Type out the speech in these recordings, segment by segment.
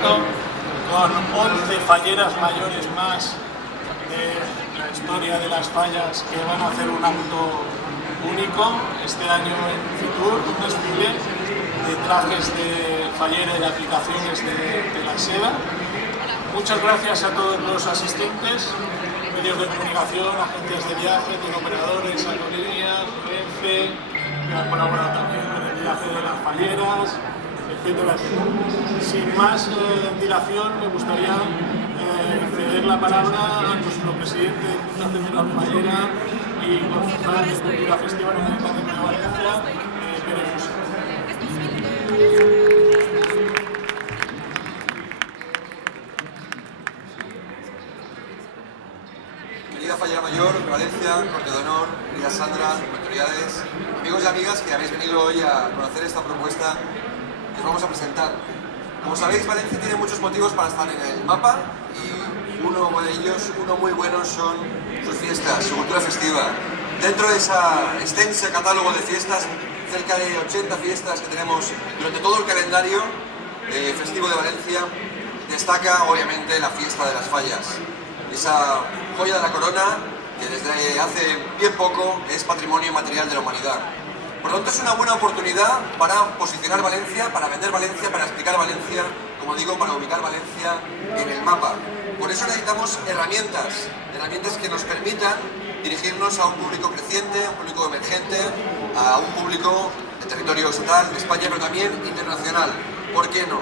contacto con 11 falleras mayores más de la historia de las fallas que van a hacer un acto único este año en Fitur, un desfile de trajes de fallera y aplicaciones de la seda. Muchas gracias a todos los asistentes, medios de comunicación, agencias de viaje, operadores, aerolíneas, Renfe, que han colaborado también en el viaje de las falleras, etcétera, etcétera. Sin más dilación, me gustaría ceder la palabra a nuestro presidente de la Fundación de la Fallera y concejal de Cultura Festival en el Ayuntamiento de Valencia, Pere Fuset. Querida Fallera Mayor de Valencia, Corte de Honor, querida Sandra, autoridades, amigos y amigas que habéis venido hoy a conocer esta propuesta que os vamos a presentar. Como sabéis, Valencia tiene muchos motivos para estar en el mapa y uno de ellos, uno muy bueno, son sus fiestas, su cultura festiva. Dentro de ese extenso catálogo de fiestas, cerca de 80 fiestas que tenemos durante todo el calendario festivo de Valencia, destaca obviamente la fiesta de las fallas. Esa joya de la corona que desde hace bien poco es patrimonio inmaterial de la humanidad. Por lo tanto, es una buena oportunidad para posicionar Valencia, para vender Valencia, para explicar Valencia, como digo, para ubicar Valencia en el mapa. Por eso necesitamos herramientas que nos permitan dirigirnos a un público creciente, a un público emergente, a un público de territorio estatal, de España, pero también internacional. ¿Por qué no?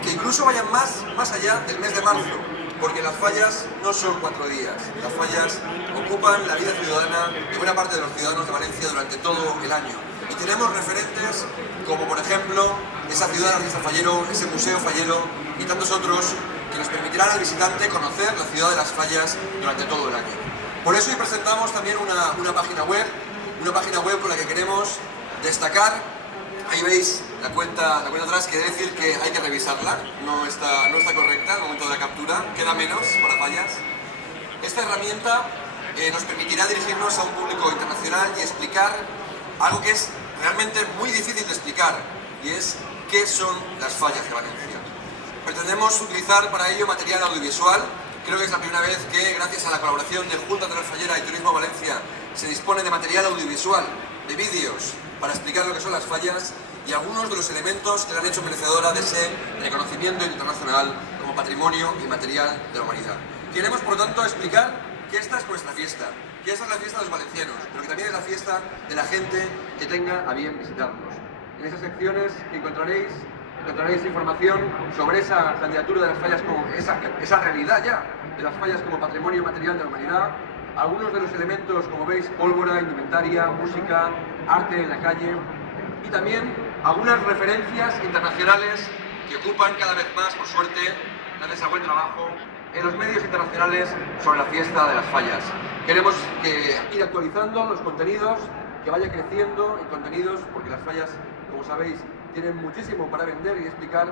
Que incluso vayan más allá del mes de marzo, porque las fallas no son 4 días, las fallas ocupan la vida ciudadana de buena parte de los ciudadanos de Valencia durante todo el año. Y tenemos referentes como, por ejemplo, esa ciudad de San Fallero, ese museo fallero y tantos otros que nos permitirán al visitante conocer la ciudad de las fallas durante todo el año. Por eso hoy presentamos también una página web con la que queremos destacar. Ahí veis la cuenta atrás, quiere decir que hay que revisarla, no está correcta al momento de la captura, queda menos para fallas. Esta herramienta nos permitirá dirigirnos a un público internacional y explicar algo que es realmente muy difícil de explicar, y es qué son las fallas de Valencia. Pretendemos utilizar para ello material audiovisual. Creo que es la primera vez que, gracias a la colaboración de Junta de la Fallera y Turismo Valencia, se dispone de material audiovisual, de vídeos, para explicar lo que son las fallas y algunos de los elementos que la han hecho merecedora de ese reconocimiento internacional como patrimonio inmaterial de la humanidad. Queremos, por lo tanto, explicar que esta es nuestra fiesta, que esta es la fiesta de los valencianos, pero que también es la fiesta de la gente que tenga a bien visitarnos. En esas secciones que encontraréis información sobre esa candidatura de las fallas, como esa realidad ya de las fallas como patrimonio inmaterial de la humanidad. Algunos de los elementos, como veis, pólvora, indumentaria, música, arte en la calle, y también algunas referencias internacionales que ocupan cada vez más, por suerte, gracias a buen trabajo, en los medios internacionales sobre la fiesta de las fallas. Queremos ir actualizando los contenidos, que vaya creciendo en contenidos, porque las fallas, como sabéis, tienen muchísimo para vender y explicar,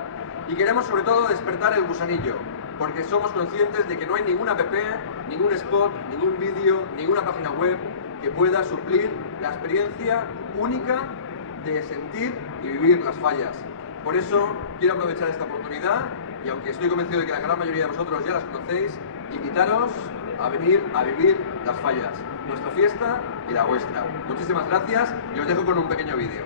y queremos sobre todo despertar el gusanillo, porque somos conscientes de que no hay ninguna app, ningún spot, ningún vídeo, ninguna página web que pueda suplir la experiencia única de sentir y vivir las fallas. Por eso quiero aprovechar esta oportunidad, y aunque estoy convencido de que la gran mayoría de vosotros ya las conocéis, invitaros a venir a vivir las fallas, nuestra fiesta y la vuestra. Muchísimas gracias y os dejo con un pequeño vídeo.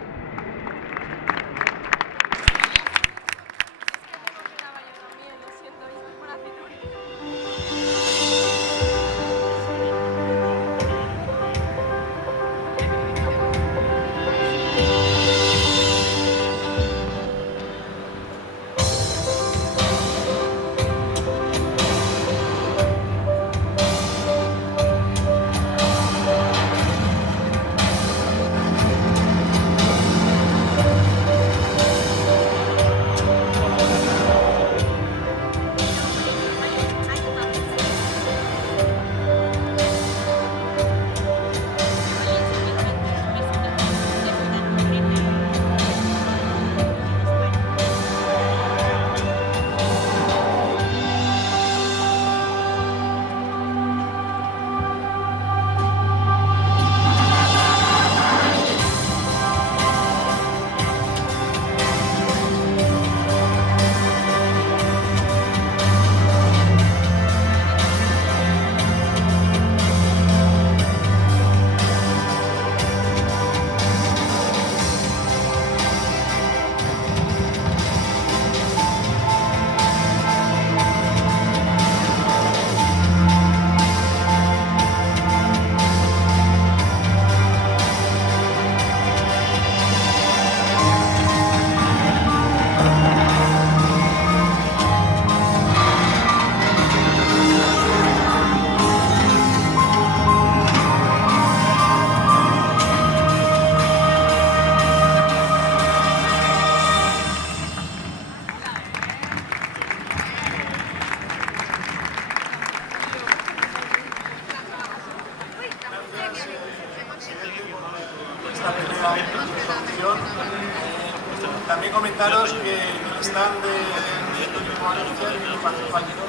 stand de Turismo Valencia y el Parque Fallero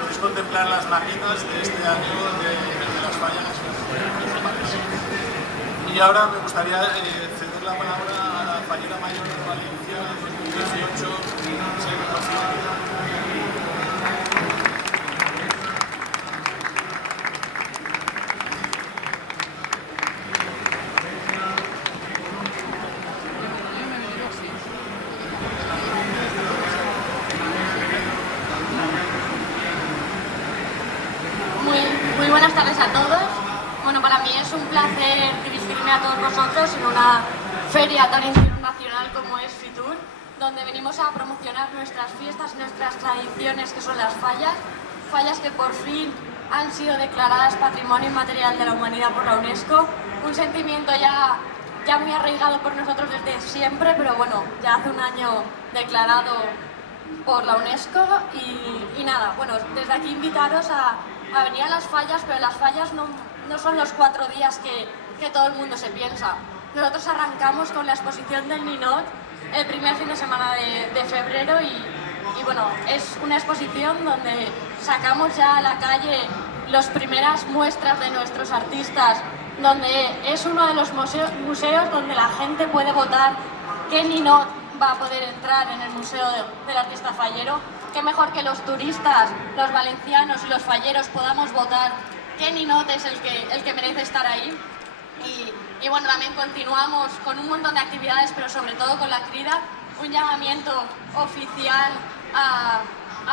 podéis contemplar las maquetas de este año de las fallas principales. Y ahora me gustaría ceder la palabra a la fallera mayor de Valencia 2018, Sergio García. Muy buenas tardes a todos. Bueno, para mí es un placer dirigirme a todos vosotros en una feria tan internacional como es Fitur, donde venimos a promocionar nuestras fiestas y nuestras tradiciones, que son las fallas, fallas que por fin han sido declaradas Patrimonio Inmaterial de la Humanidad por la UNESCO, un sentimiento ya muy arraigado por nosotros desde siempre, pero bueno, ya hace un año declarado por la UNESCO y nada, bueno, desde aquí invitaros a venir a las fallas, pero las fallas no son los 4 días que todo el mundo se piensa. Nosotros arrancamos con la exposición del Ninot el primer fin de semana de febrero y bueno, es una exposición donde sacamos ya a la calle las primeras muestras de nuestros artistas, donde es uno de los museos donde la gente puede votar qué Ninot va a poder entrar en el Museo del Artista Fallero. Qué mejor que los turistas, los valencianos y los falleros podamos votar qué Ninot es el que merece estar ahí. Y bueno, también continuamos con un montón de actividades, pero sobre todo con la crida, un llamamiento oficial a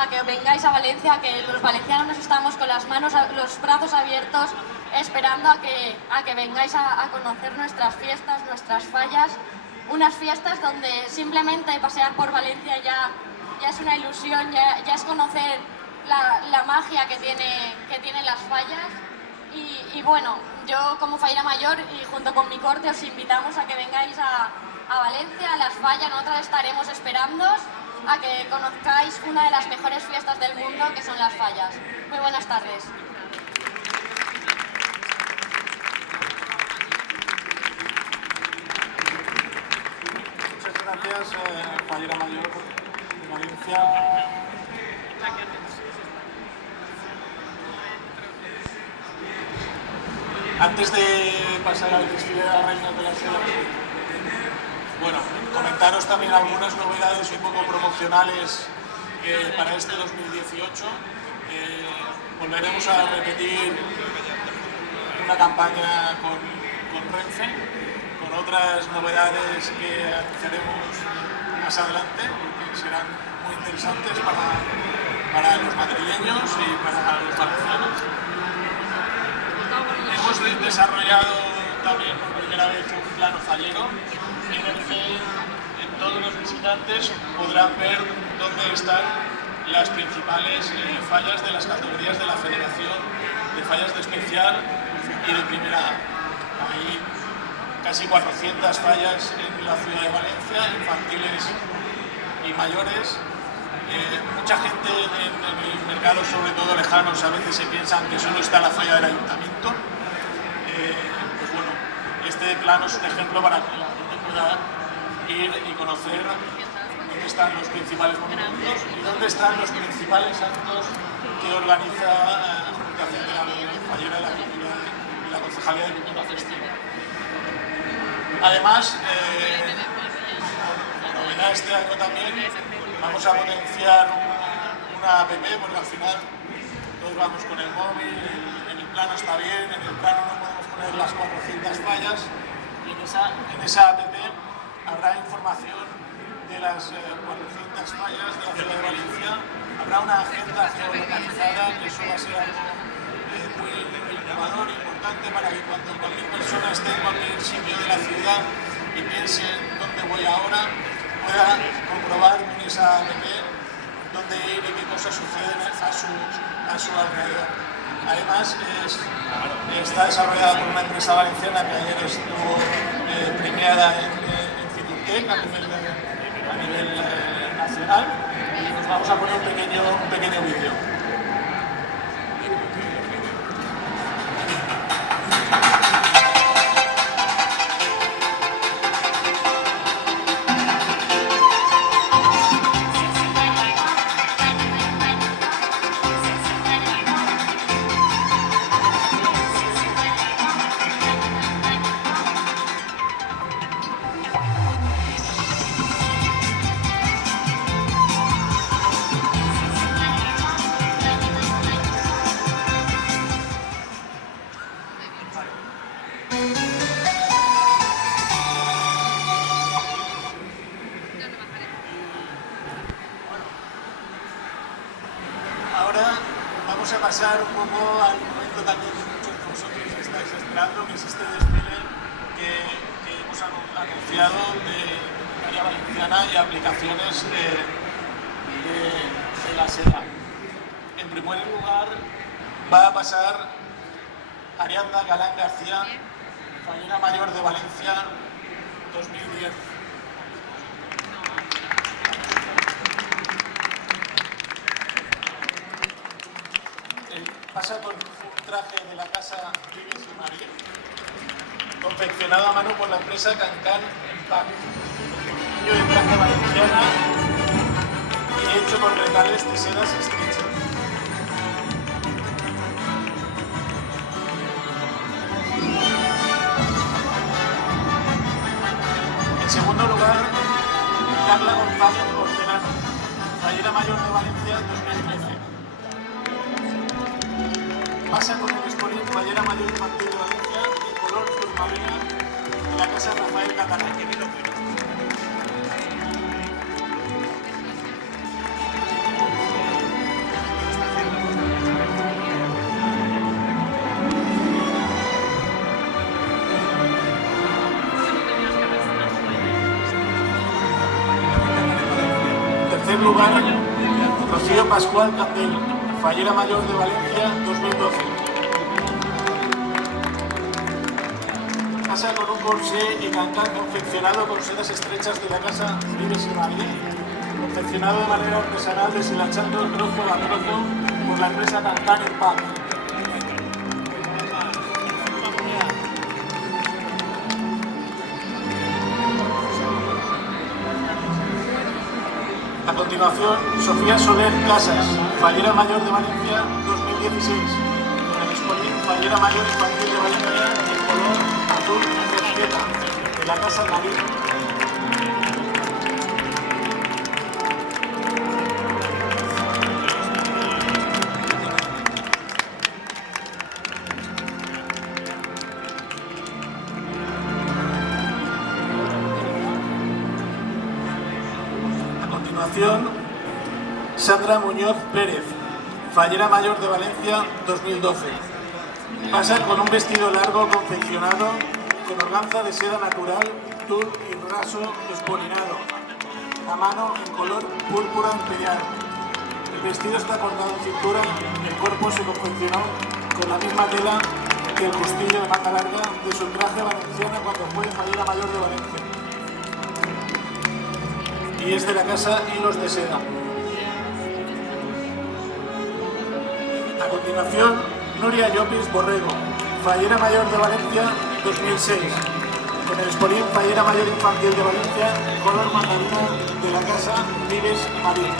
que vengáis a Valencia, que los valencianos estamos con los brazos abiertos, esperando a que vengáis a conocer nuestras fiestas, nuestras fallas, unas fiestas donde simplemente pasear por Valencia ya es una ilusión, ya es conocer la magia que tienen las fallas. Y bueno, yo como fallera mayor y junto con mi corte os invitamos a que vengáis a Valencia, a las fallas. Nosotras estaremos esperándoos a que conozcáis una de las mejores fiestas del mundo, que son las fallas. Muy buenas tardes. Muchas gracias, fallera mayor de Valencia. Antes de pasar al desfile de las reinas de la seda, bueno, comentaros también algunas novedades un poco promocionales para este 2018. Volveremos a repetir una campaña con Renfe, con otras novedades que anunciaremos más adelante, que serán muy interesantes para los madrileños y para los valencianos. Hemos desarrollado también por primera vez un plano fallero en el que todos los visitantes podrán ver dónde están las principales fallas de las categorías de la Federación de Fallas de Especial y de Primera A. Hay casi 400 fallas en la ciudad de Valencia, infantiles y mayores. Mucha gente en el mercado, sobre todo lejanos, a veces se piensan que solo está la falla del ayuntamiento. Pues bueno, este plano es un ejemplo para que la gente pueda ir y conocer dónde están los principales monumentos y dónde están los principales actos que organiza la Junta Central Fallera de la Cultura y la Concejalía de Cultura Festiva. Además, como novedad este año también, vamos a potenciar una app, porque al final todos vamos con el móvil, en el plano está bien, en el plano no podemos poner las 400 fallas, y en esa app habrá información de las 400 fallas de la ciudad de Valencia, habrá una agenda geolocalizada, que eso va a ser algo muy innovador, importante, para que cuando cualquier persona esté en cualquier sitio de la ciudad y piense dónde voy ahora, pueda comprobar con esa app dónde ir y qué cosas suceden a su alrededor. Además, está desarrollada por una empresa valenciana que ayer estuvo premiada en Fiturtec a nivel nacional, y nos vamos a poner un pequeño vídeo. vamos a pasar un poco al momento también que muchos de vosotros estáis esperando, que es este desfile que hemos anunciado de área valenciana y aplicaciones de la seda. En primer lugar va a pasar Ariadna Galán García, fallera mayor de Valencia 2010. Pasa con un traje de la casa Vives y María, confeccionado a mano por la empresa Cancan Pack, diseño de traje valenciana y hecho con recales de sedas estrechas. En segundo lugar, Carla González Hortelano, fallera mayor de Valencia 2013. Pasa con el Espolín, fallera mayor infantil de Valencia, en color turmalina, de la casa Rafael Catalán. En tercer lugar, Rocío Pascual Candel, fallera mayor de Valencia 2012. Pasa con un corsé y cancan confeccionado con sedas estrechas de la casa Vives y María, confeccionado de manera artesanal deshilachando trozo a trozo por la empresa Cancan Pack. A continuación, Sofía Soler Casas, fallera mayor de Valencia 2016, con el Espolín, fallera mayor infantil de Valencia en color azul y de la casa Marina. Sandra Muñoz Pérez, fallera mayor de Valencia 2012. Pasa con un vestido largo confeccionado con organza de seda natural, tul y raso espolinado, a mano en color púrpura imperial. El vestido está cortado en cintura y el cuerpo se confeccionó con la misma tela que el justillo de manga larga de su traje valenciano cuando fue fallera mayor de Valencia. Y es de la casa Hilos de Seda. A continuación, Nuria Llopis Borrego, fallera mayor de Valencia 2006, con el Espolín, fallera mayor infantil de Valencia, color mandarina de la casa Vives y María.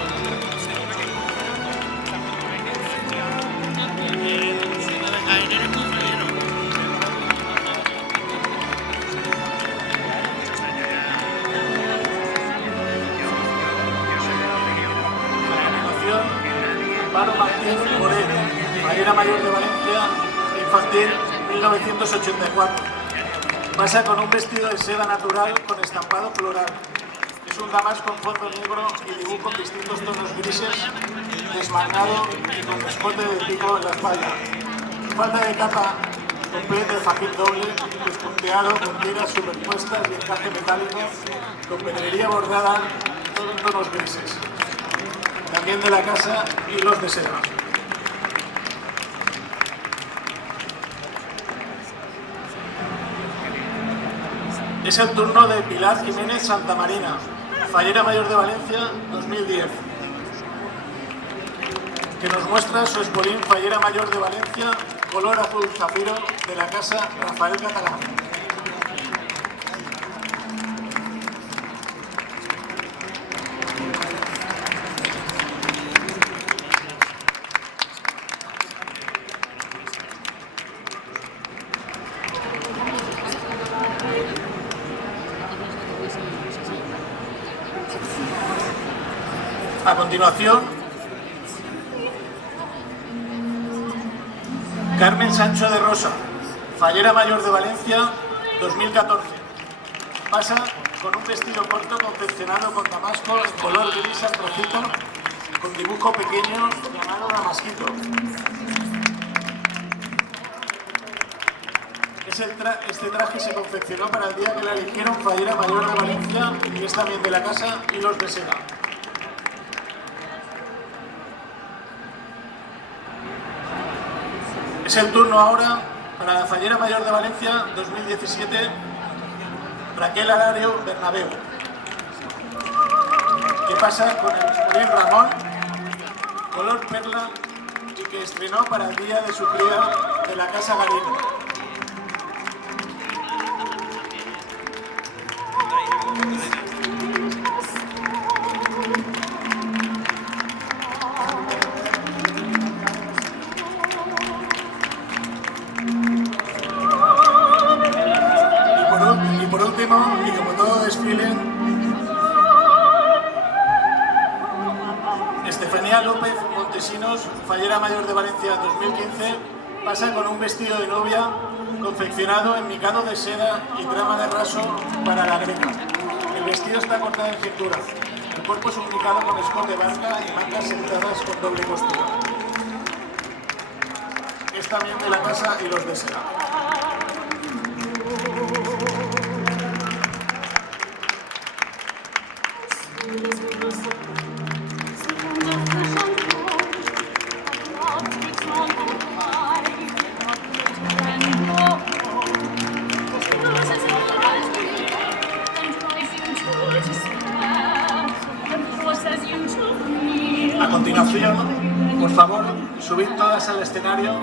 Paro Martín Moreno, fallera mayor de Valencia, infantil 1984. Pasa con un vestido de seda natural con estampado floral. Es un damasco con fondo negro y dibujo en distintos tonos grises, desmangado y con escote de pico en la espalda. Falda de capa completa de fajín doble, despunteado con tiras superpuestas y encaje metálico, con pedrería bordada, todo en tonos grises. También de la casa Hilos de Seda. Es el turno de Pilar Jiménez Santamarina, fallera mayor de Valencia 2010, que nos muestra su Espolín, fallera mayor de Valencia, color azul zafiro de la casa Rafael Catalán. A continuación, Carmen Sancho de Rosa, fallera mayor de Valencia 2014. Pasa con un vestido corto confeccionado con damasco en color gris antracito, con dibujo pequeño llamado Damasquito. Este traje se confeccionó para el día que la eligieron Fallera Mayor de Valencia y es también de la casa y los de Seda. Es el turno ahora para la Fallera Mayor de Valencia 2017, Raquel Alario Bernabeu, que pasa con el Morín Ramón, color perla, y que estrenó para el día de su cría de la Casa Garino. Y por último, y como todo desfile, Estefanía López Montesinos, Fallera Mayor de Valencia 2015, pasa con un vestido de novia confeccionado en micado de seda y trama de raso para la greca. El vestido está cortado en cintura. El cuerpo es un micado con escote barca y mangas sentadas con doble costura. Es también de la casa y los de Seda. A continuación, por favor, subid todas al escenario.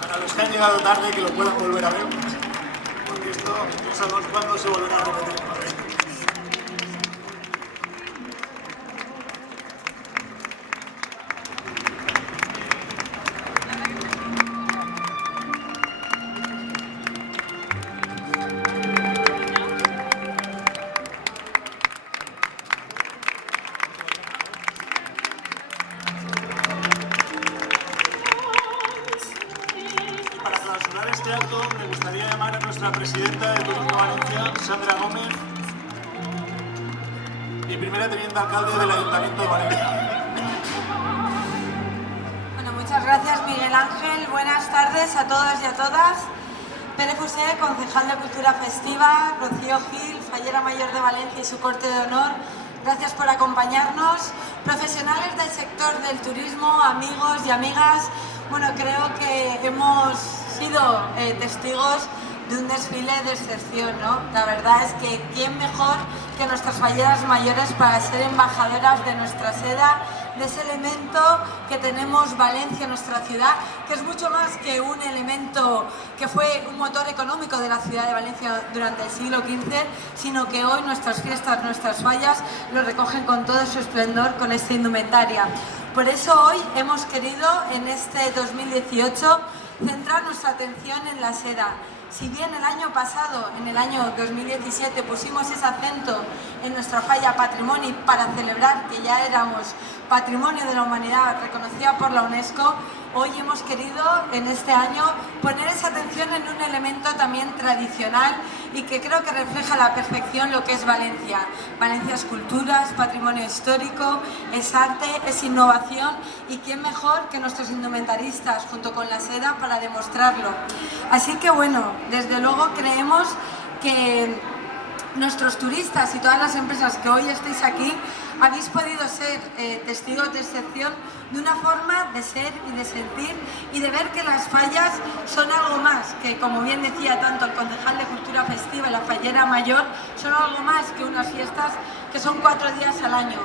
Para los que han llegado tarde, que lo puedan volver a ver, porque esto no sabemos cuándo se volverá a repetir. Para clausurar este acto, me gustaría llamar a nuestra presidenta de Turismo Valencia, Sandra Gómez, y primera teniente alcalde del Ayuntamiento de Valencia. Bueno, muchas gracias, Miguel Ángel. Buenas tardes a todos y a todas. Pere Fusé, concejal de Cultura Festiva, Rocío Gil, Fallera Mayor de Valencia y su corte de honor. Gracias por acompañarnos. Profesionales del sector del turismo, amigos y amigas. Bueno, creo que hemos sido testigos de un desfile de excepción, ¿no? La verdad es que quién mejor que nuestras falleras mayores para ser embajadoras de nuestra seda, de ese elemento que tenemos Valencia, nuestra ciudad, que es mucho más que un elemento que fue un motor económico de la ciudad de Valencia durante el siglo XV, sino que hoy nuestras fiestas, nuestras fallas lo recogen con todo su esplendor con esta indumentaria. Por eso hoy hemos querido en este 2018 centrar nuestra atención en la seda. Si bien el año pasado, en el año 2017, pusimos ese acento en nuestra falla Patrimonio para celebrar que ya éramos Patrimonio de la Humanidad reconocida por la UNESCO, hoy hemos querido en este año poner esa atención en un elemento también tradicional y que creo que refleja a la perfección lo que es Valencia. Valencia es cultura, es patrimonio histórico, es arte, es innovación y quién mejor que nuestros indumentaristas junto con la seda para demostrarlo. Así que bueno, desde luego creemos que nuestros turistas y todas las empresas que hoy estáis aquí habéis podido ser testigos de excepción de una forma de ser y de sentir y de ver que las fallas son algo más, que como bien decía tanto el concejal de Cultura Festiva y la Fallera Mayor, son algo más que unas fiestas que son 4 días al año.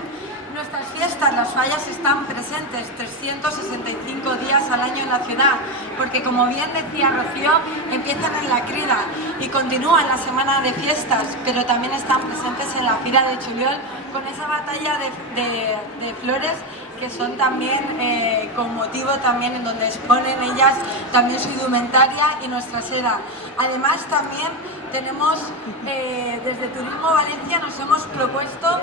Nuestras fiestas, las fallas, están presentes 365 días al año en la ciudad, porque como bien decía Rocío, empiezan en la crida y continúan la semana de fiestas, pero también están presentes en la Fira de Chuliol con esa batalla de flores que son también con motivo también en donde exponen ellas también su indumentaria y nuestra seda. Además también tenemos desde Turismo Valencia nos hemos propuesto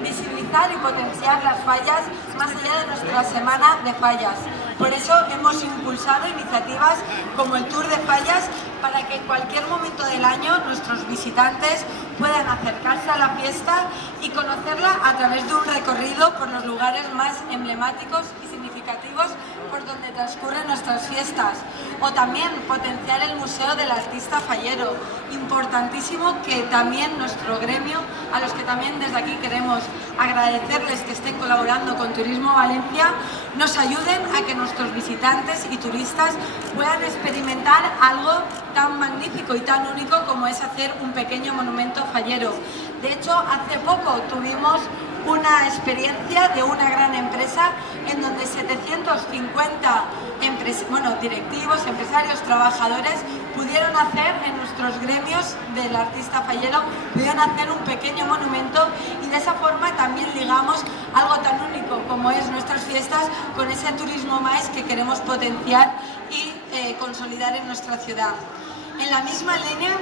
visibilizar y potenciar las fallas más allá de nuestra semana de fallas. Por eso hemos impulsado iniciativas como el Tour de Fallas para que en cualquier momento del año nuestros visitantes puedan acercarse a la fiesta y conocerla a través de un recorrido por los lugares más emblemáticos y significativos por donde transcurren nuestras fiestas, o también potenciar el Museo del Artista Fallero, importantísimo que también nuestro gremio, a los que también desde aquí queremos agradecerles que estén colaborando con Turismo Valencia, nos ayuden a que nuestros visitantes y turistas puedan experimentar algo tan magnífico y tan único como es hacer un pequeño monumento fallero. De hecho, hace poco tuvimos una experiencia de una gran empresa en donde 750 directivos, empresarios, trabajadores pudieron hacer en nuestros gremios del artista fallero, pudieron hacer un pequeño monumento y de esa forma también ligamos algo tan único como es nuestras fiestas con ese turismo más que queremos potenciar y consolidar en nuestra ciudad. En la misma línea,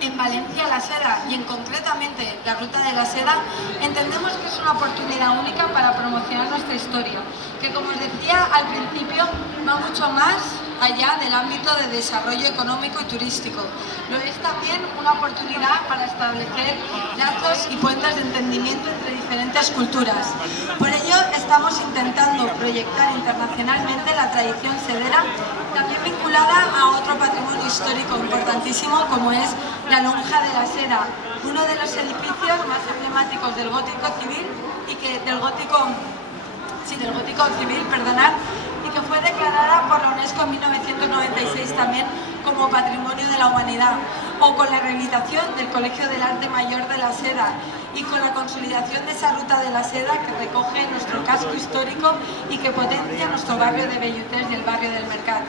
en Valencia la Seda y en concretamente la Ruta de la Seda, entendemos que es una oportunidad única para promocionar nuestra historia, que como os decía al principio va mucho más allá del ámbito de desarrollo económico y turístico. Lo es también una oportunidad para establecer lazos y puentes de entendimiento entre diferentes culturas. Por ello estamos intentando proyectar internacionalmente la tradición sedera, también vinculada a otro patrimonio histórico importantísimo como es la Lonja de la Seda, uno de los edificios más emblemáticos del gótico civil y que del gótico civil, y que fue declarada por la UNESCO en 1996 también como Patrimonio de la Humanidad, o con la rehabilitación del Colegio del Arte Mayor de la Seda y con la consolidación de esa Ruta de la Seda que recoge nuestro casco histórico y que potencia nuestro barrio de Belluters y el barrio del Mercat.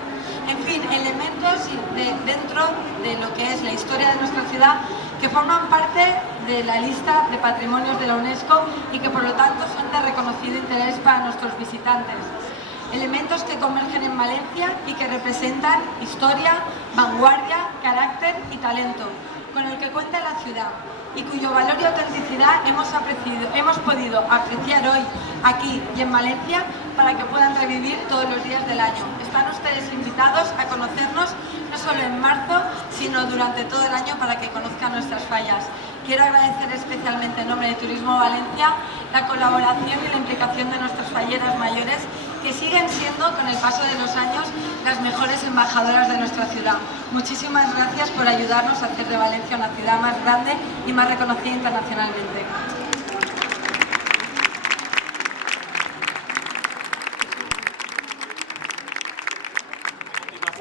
En fin, elementos dentro de lo que es la historia de nuestra ciudad que forman parte de la lista de patrimonios de la UNESCO y que por lo tanto son de reconocido interés para nuestros visitantes. Elementos que convergen en Valencia y que representan historia, vanguardia, carácter y talento, con el que cuenta la ciudad y cuyo valor y autenticidad hemos podido apreciar hoy aquí y en Valencia para que puedan revivir todos los días del año. Están ustedes invitados a conocernos no solo en marzo, sino durante todo el año para que conozcan nuestras fallas. Quiero agradecer especialmente en nombre de Turismo Valencia la colaboración y la implicación de nuestras falleras mayores, que siguen siendo, con el paso de los años, las mejores embajadoras de nuestra ciudad. Muchísimas gracias por ayudarnos a hacer de Valencia una ciudad más grande y más reconocida internacionalmente.